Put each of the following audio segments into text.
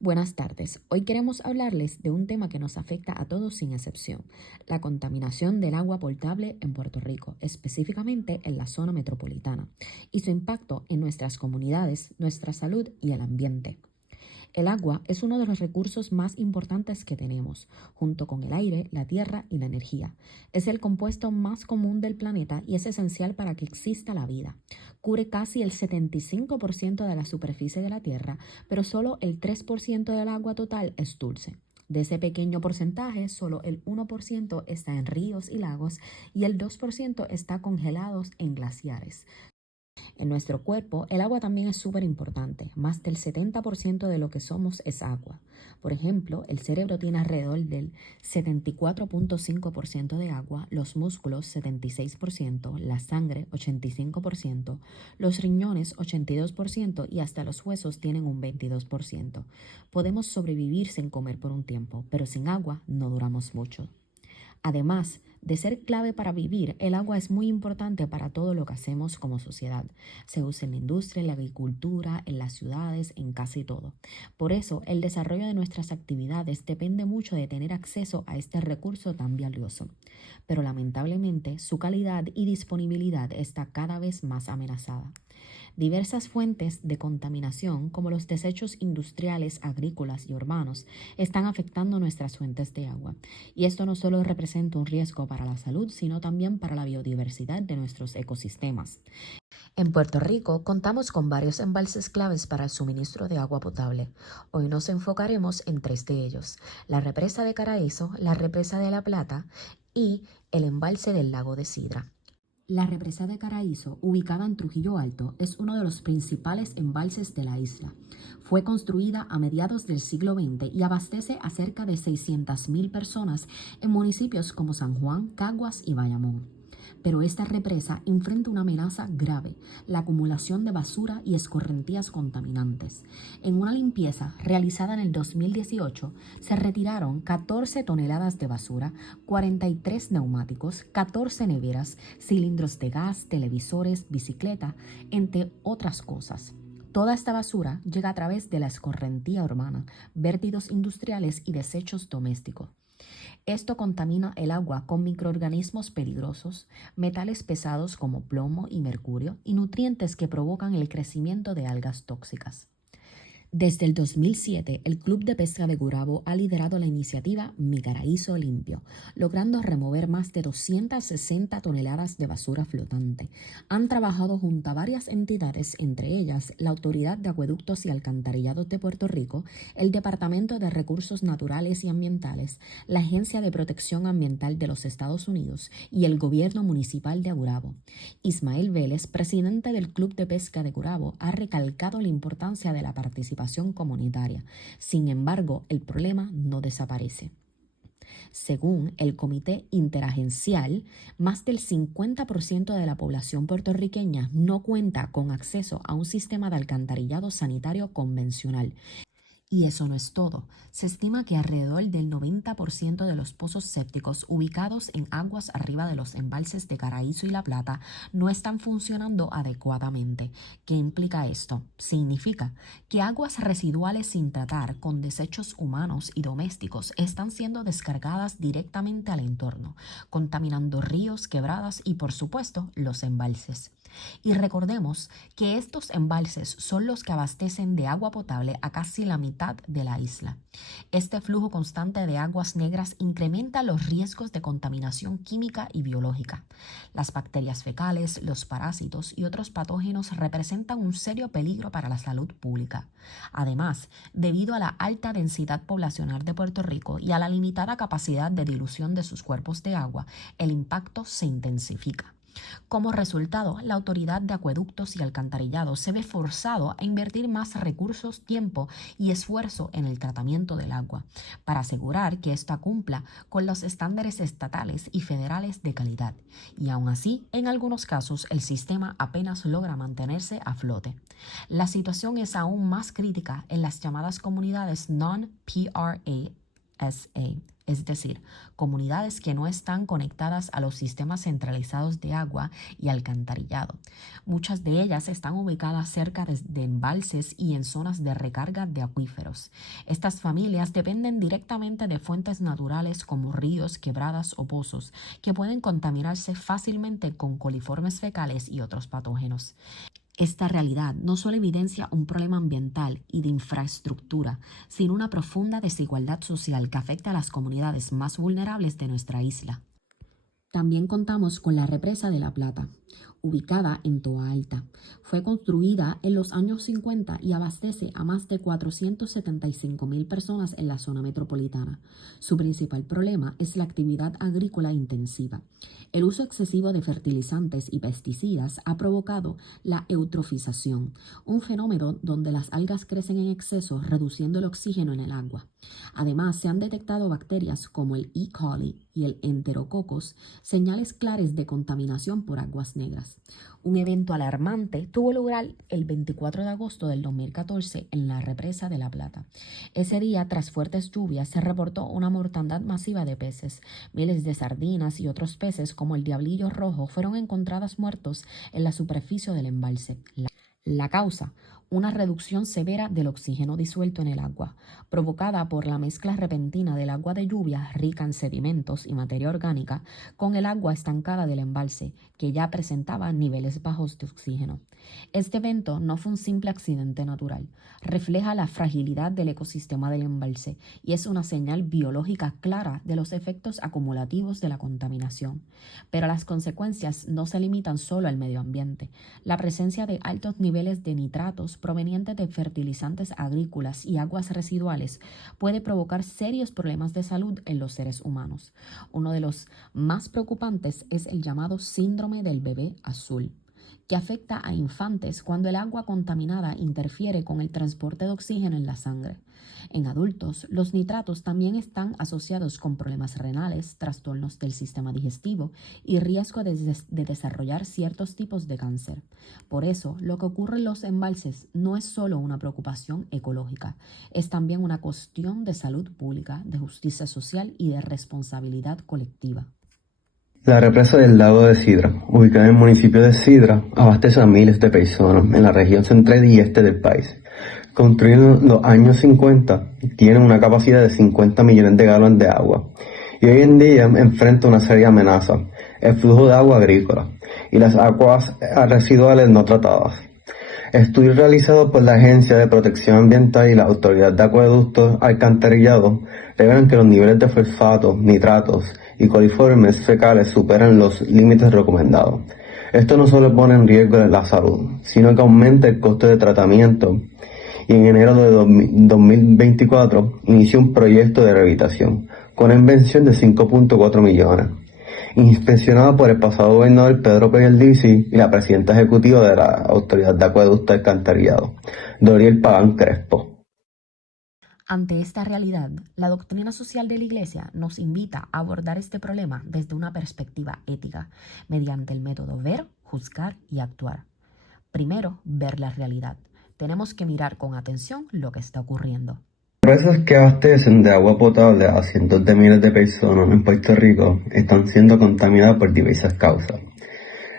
Buenas tardes. Hoy queremos hablarles de un tema que nos afecta a todos sin excepción, la contaminación del agua potable en Puerto Rico, específicamente en la zona metropolitana, y su impacto en nuestras comunidades, nuestra salud y el ambiente. El agua es uno de los recursos más importantes que tenemos, junto con el aire, la tierra y la energía. Es el compuesto más común del planeta y es esencial para que exista la vida. Cubre casi el 75% de la superficie de la tierra, pero solo el 3% del agua total es dulce. De ese pequeño porcentaje, solo el 1% está en ríos y lagos y el 2% está congelados en glaciares. En nuestro cuerpo, el agua también es súper importante. Más del 70% de lo que somos es agua. Por ejemplo, el cerebro tiene alrededor del 74.5% de agua, los músculos 76%, la sangre 85%, los riñones 82% y hasta los huesos tienen un 22%. Podemos sobrevivir sin comer por un tiempo, pero sin agua no duramos mucho. Además de ser clave para vivir, el agua es muy importante para todo lo que hacemos como sociedad. Se usa en la industria, en la agricultura, en las ciudades, en casi todo. Por eso, el desarrollo de nuestras actividades depende mucho de tener acceso a este recurso tan valioso. Pero lamentablemente, su calidad y disponibilidad está cada vez más amenazada. Diversas fuentes de contaminación, como los desechos industriales, agrícolas y urbanos, están afectando nuestras fuentes de agua. Y esto no solo representa un riesgo para la salud, sino también para la biodiversidad de nuestros ecosistemas. En Puerto Rico contamos con varios embalses claves para el suministro de agua potable. Hoy nos enfocaremos en tres de ellos: la represa de Caraíso, la represa de La Plata y el embalse del lago de Sidra. La represa de Caraíso, ubicada en Trujillo Alto, es uno de los principales embalses de la isla. Fue construida a mediados del siglo XX y abastece a cerca de 600.000 personas en municipios como San Juan, Caguas y Bayamón. Pero esta represa enfrenta una amenaza grave: la acumulación de basura y escorrentías contaminantes. En una limpieza realizada en el 2018, se retiraron 14 toneladas de basura, 43 neumáticos, 14 neveras, cilindros de gas, televisores, bicicleta, entre otras cosas. Toda esta basura llega a través de la escorrentía urbana, vertidos industriales y desechos domésticos. Esto contamina el agua con microorganismos peligrosos, metales pesados como plomo y mercurio y nutrientes que provocan el crecimiento de algas tóxicas. Desde el 2007, el Club de Pesca de Gurabo ha liderado la iniciativa Mi Caraíso Limpio, logrando remover más de 260 toneladas de basura flotante. Han trabajado junto a varias entidades, entre ellas la Autoridad de Acueductos y Alcantarillados de Puerto Rico, el Departamento de Recursos Naturales y Ambientales, la Agencia de Protección Ambiental de los Estados Unidos y el Gobierno Municipal de Gurabo. Ismael Vélez, presidente del Club de Pesca de Gurabo, ha recalcado la importancia de la participación comunitaria. Sin embargo, el problema no desaparece. Según el Comité Interagencial, más del 50% de la población puertorriqueña no cuenta con acceso a un sistema de alcantarillado sanitario convencional. Y eso no es todo. Se estima que alrededor del 90% de los pozos sépticos ubicados en aguas arriba de los embalses de Caraíso y La Plata no están funcionando adecuadamente. ¿Qué implica esto? Significa que aguas residuales sin tratar, con desechos humanos y domésticos, están siendo descargadas directamente al entorno, contaminando ríos, quebradas y, por supuesto, los embalses. Y recordemos que estos embalses son los que abastecen de agua potable a casi la mitad de la isla. Este flujo constante de aguas negras incrementa los riesgos de contaminación química y biológica. Las bacterias fecales, los parásitos y otros patógenos representan un serio peligro para la salud pública. Además, debido a la alta densidad poblacional de Puerto Rico y a la limitada capacidad de dilución de sus cuerpos de agua, el impacto se intensifica. Como resultado, la Autoridad de Acueductos y Alcantarillados se ve forzado a invertir más recursos, tiempo y esfuerzo en el tratamiento del agua, para asegurar que ésta cumpla con los estándares estatales y federales de calidad. Y aún así, en algunos casos, el sistema apenas logra mantenerse a flote. La situación es aún más crítica en las llamadas comunidades non-PRA es decir, comunidades que no están conectadas a los sistemas centralizados de agua y alcantarillado. Muchas de ellas están ubicadas cerca de embalses y en zonas de recarga de acuíferos. Estas familias dependen directamente de fuentes naturales como ríos, quebradas o pozos, que pueden contaminarse fácilmente con coliformes fecales y otros patógenos. Esta realidad no solo evidencia un problema ambiental y de infraestructura, sino una profunda desigualdad social que afecta a las comunidades más vulnerables de nuestra isla. También contamos con la Represa de la Plata, ubicada en Toa Alta. Fue construida en los años 50 y abastece a más de 475,000 personas en la zona metropolitana. Su principal problema es la actividad agrícola intensiva. El uso excesivo de fertilizantes y pesticidas ha provocado la eutrofización, un fenómeno donde las algas crecen en exceso, reduciendo el oxígeno en el agua. Además, se han detectado bacterias como el E. coli y el Enterococcus, señales claras de contaminación por aguas negras. Un evento alarmante tuvo lugar el 24 de agosto del 2014 en la Represa de la Plata. Ese día, tras fuertes lluvias, se reportó una mortandad masiva de peces. Miles de sardinas y otros peces, como el diablillo rojo, fueron encontrados muertos en la superficie del embalse. La causa, una reducción severa del oxígeno disuelto en el agua, provocada por la mezcla repentina del agua de lluvia rica en sedimentos y materia orgánica con el agua estancada del embalse, que ya presentaba niveles bajos de oxígeno. Este evento no fue un simple accidente natural, refleja la fragilidad del ecosistema del embalse y es una señal biológica clara de los efectos acumulativos de la contaminación. Pero las consecuencias no se limitan solo al medio ambiente. La presencia de altos niveles de nitratos provenientes de fertilizantes agrícolas y aguas residuales puede provocar serios problemas de salud en los seres humanos. Uno de los más preocupantes es el llamado síndrome del bebé azul, que afecta a infantes cuando el agua contaminada interfiere con el transporte de oxígeno en la sangre. En adultos, los nitratos también están asociados con problemas renales, trastornos del sistema digestivo y riesgo de desarrollar ciertos tipos de cáncer. Por eso, lo que ocurre en los embalses no es solo una preocupación ecológica, es también una cuestión de salud pública, de justicia social y de responsabilidad colectiva. La represa del lago de Sidra, ubicada en el municipio de Sidra, abastece a miles de personas en la región central y este del país. Construida en los años 50, tiene una capacidad de 50 millones de galones de agua y hoy en día enfrenta una seria amenaza, el flujo de agua agrícola y las aguas residuales no tratadas. Estudios realizados por la Agencia de Protección Ambiental y la Autoridad de Acueductos Alcantarillados revelan que los niveles de fosfatos, nitratos y coliformes fecales superan los límites recomendados. Esto no solo pone en riesgo la salud, sino que aumenta el coste de tratamiento y en enero de 2024 inició un proyecto de rehabilitación con una inversión de 5.4 millones, inspeccionado por el pasado gobernador Pedro Pierluisi y la presidenta ejecutiva de la Autoridad de Acueductos Alcantarillados, Doriel Pagán Crespo. Ante esta realidad, la doctrina social de la Iglesia nos invita a abordar este problema desde una perspectiva ética, mediante el método ver, juzgar y actuar. Primero, ver la realidad. Tenemos que mirar con atención lo que está ocurriendo. Empresas que abastecen de agua potable a cientos de miles de personas en Puerto Rico están siendo contaminadas por diversas causas.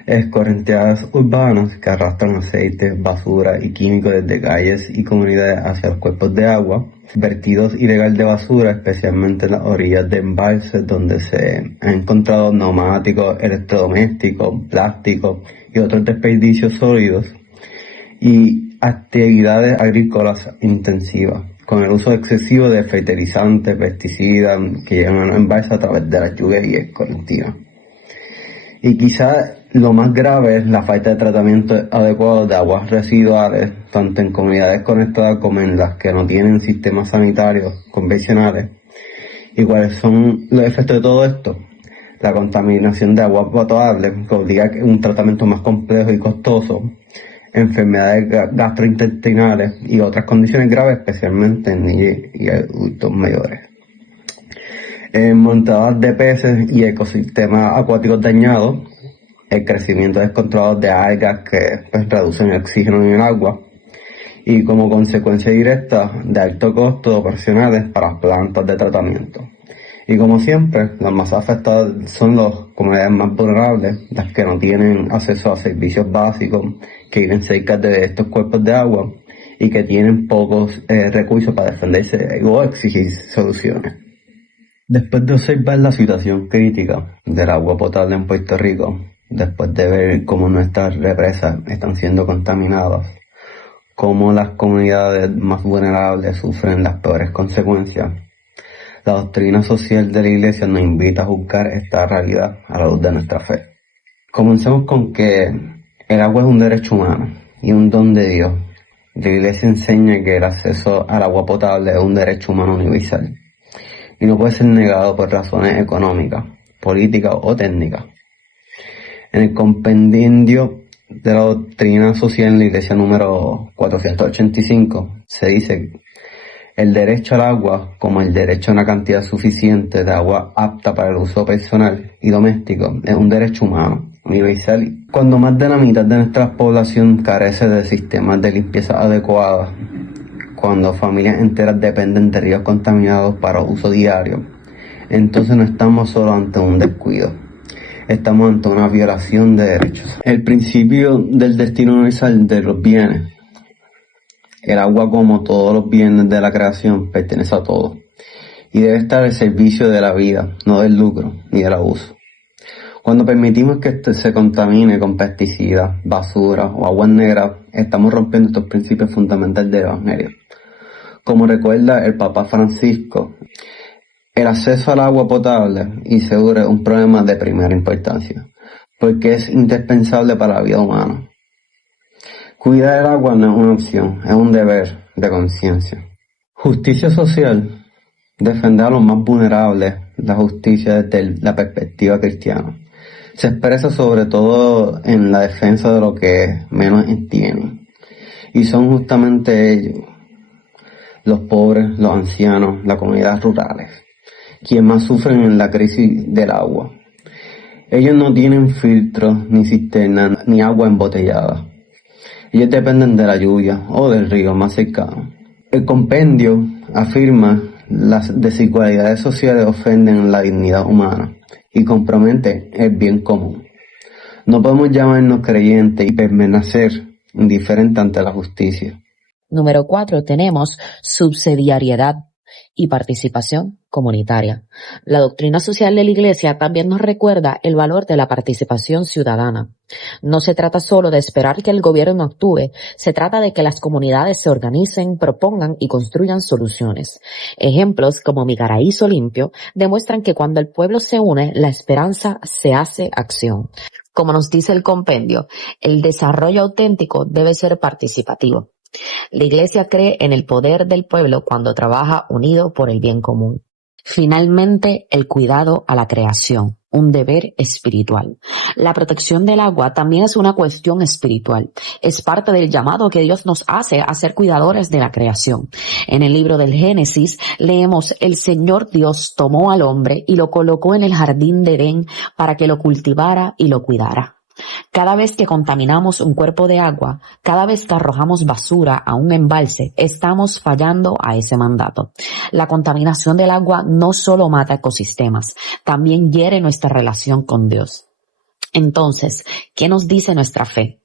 Escorrentinadas urbanas que arrastran aceite, basura y químicos desde calles y comunidades hacia los cuerpos de agua, vertidos ilegal de basura, especialmente en las orillas de embalses donde se han encontrado neumáticos, electrodomésticos, plásticos y otros desperdicios sólidos, y actividades agrícolas intensivas, con el uso excesivo de fertilizantes, pesticidas que llegan a los embalses a través de la lluvia y escorrentina. Y quizás lo más grave es la falta de tratamiento adecuado de aguas residuales, tanto en comunidades conectadas como en las que no tienen sistemas sanitarios convencionales. ¿Y cuáles son los efectos de todo esto? La contaminación de agua potable, que obliga a un tratamiento más complejo y costoso, enfermedades gastrointestinales y otras condiciones graves, especialmente en niños y adultos mayores. Montadas de peces y ecosistemas acuáticos dañados, el crecimiento descontrolado de algas que reducen el oxígeno en el agua, y como consecuencia directa de alto costo operacionales para las plantas de tratamiento. Y como siempre, las más afectadas son las comunidades más vulnerables, las que no tienen acceso a servicios básicos, que viven cerca de estos cuerpos de agua y que tienen pocos recursos para defenderse o exigir soluciones. Después de observar la situación crítica del agua potable en Puerto Rico, después de ver cómo nuestras represas están siendo contaminadas, cómo las comunidades más vulnerables sufren las peores consecuencias, la doctrina social de la Iglesia nos invita a juzgar esta realidad a la luz de nuestra fe. Comencemos con que el agua es un derecho humano y un don de Dios. La Iglesia enseña que el acceso al agua potable es un derecho humano universal y no puede ser negado por razones económicas, políticas o técnicas. En el compendio de la doctrina social en la Iglesia número 485 se dice: el derecho al agua, como el derecho a una cantidad suficiente de agua apta para el uso personal y doméstico, es un derecho humano, universal. Cuando más de la mitad de nuestra población carece de sistemas de limpieza adecuados, cuando familias enteras dependen de ríos contaminados para uso diario, entonces no estamos solo ante un descuido, estamos ante una violación de derechos. El principio del destino universal de los bienes. El agua, como todos los bienes de la creación, pertenece a todos y debe estar al servicio de la vida, no del lucro ni del abuso. Cuando permitimos que se contamine con pesticidas, basura o aguas negras, estamos rompiendo estos principios fundamentales del Evangelio. Como recuerda el Papa Francisco, el acceso al agua potable y segura es un problema de primera importancia, porque es indispensable para la vida humana. Cuidar el agua no es una opción, es un deber de conciencia. Justicia social. Defender a los más vulnerables, la justicia desde la perspectiva cristiana. Se expresa sobre todo en la defensa de lo que menos tienen. Y son justamente ellos, los pobres, los ancianos, las comunidades rurales, quienes más sufren en la crisis del agua. Ellos no tienen filtros, ni cisternas, ni agua embotellada. Ellos dependen de la lluvia o del río más cercano. El compendio afirma las desigualdades sociales ofenden la dignidad humana y comprometen el bien común. No podemos llamarnos creyentes y permanecer indiferentes ante la justicia. Número 4, tenemos subsidiariedad y participación comunitaria. La doctrina social de la Iglesia también nos recuerda el valor de la participación ciudadana. No se trata solo de esperar que el gobierno actúe, se trata de que las comunidades se organicen, propongan y construyan soluciones. Ejemplos como Mi Paraíso Limpio demuestran que cuando el pueblo se une, la esperanza se hace acción. Como nos dice el compendio, el desarrollo auténtico debe ser participativo. La Iglesia cree en el poder del pueblo cuando trabaja unido por el bien común. Finalmente, el cuidado a la creación, un deber espiritual. La protección del agua también es una cuestión espiritual. Es parte del llamado que Dios nos hace a ser cuidadores de la creación. En el libro del Génesis leemos: el Señor Dios tomó al hombre y lo colocó en el jardín de Edén para que lo cultivara y lo cuidara. Cada vez que contaminamos un cuerpo de agua, cada vez que arrojamos basura a un embalse, estamos fallando a ese mandato. La contaminación del agua no solo mata ecosistemas, también hiere nuestra relación con Dios. Entonces, ¿qué nos dice nuestra fe?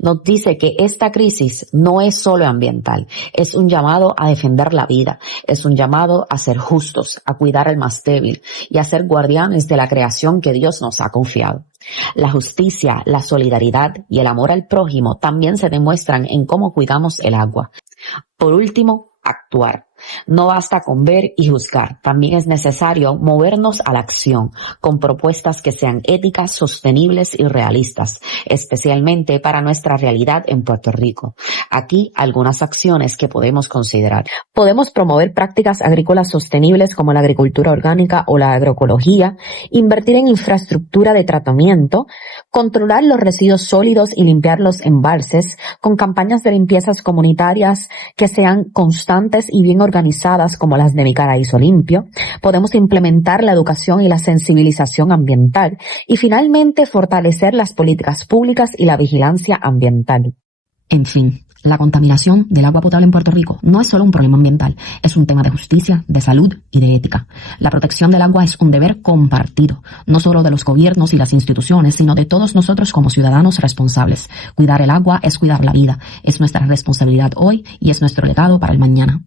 Nos dice que esta crisis no es solo ambiental, es un llamado a defender la vida, es un llamado a ser justos, a cuidar al más débil y a ser guardianes de la creación que Dios nos ha confiado. La justicia, la solidaridad y el amor al prójimo también se demuestran en cómo cuidamos el agua. Por último, actuar. No basta con ver y juzgar, también es necesario movernos a la acción, con propuestas que sean éticas, sostenibles y realistas, especialmente para nuestra realidad en Puerto Rico. Aquí algunas acciones que podemos considerar. Podemos promover prácticas agrícolas sostenibles como la agricultura orgánica o la agroecología, invertir en infraestructura de tratamiento, controlar los residuos sólidos y limpiar los embalses, con campañas de limpiezas comunitarias que sean constantes y bien organizadas como las de Mi Paraíso Limpio. Podemos implementar la educación y la sensibilización ambiental y finalmente fortalecer las políticas públicas y la vigilancia ambiental. En fin, La contaminación del agua potable en Puerto Rico no es solo un problema ambiental, es un tema de justicia, de salud y de ética. La protección del agua es un deber compartido, no solo de los gobiernos y las instituciones, sino de todos nosotros como ciudadanos responsables. Cuidar el agua es cuidar la vida, es nuestra responsabilidad hoy y es nuestro legado para el mañana.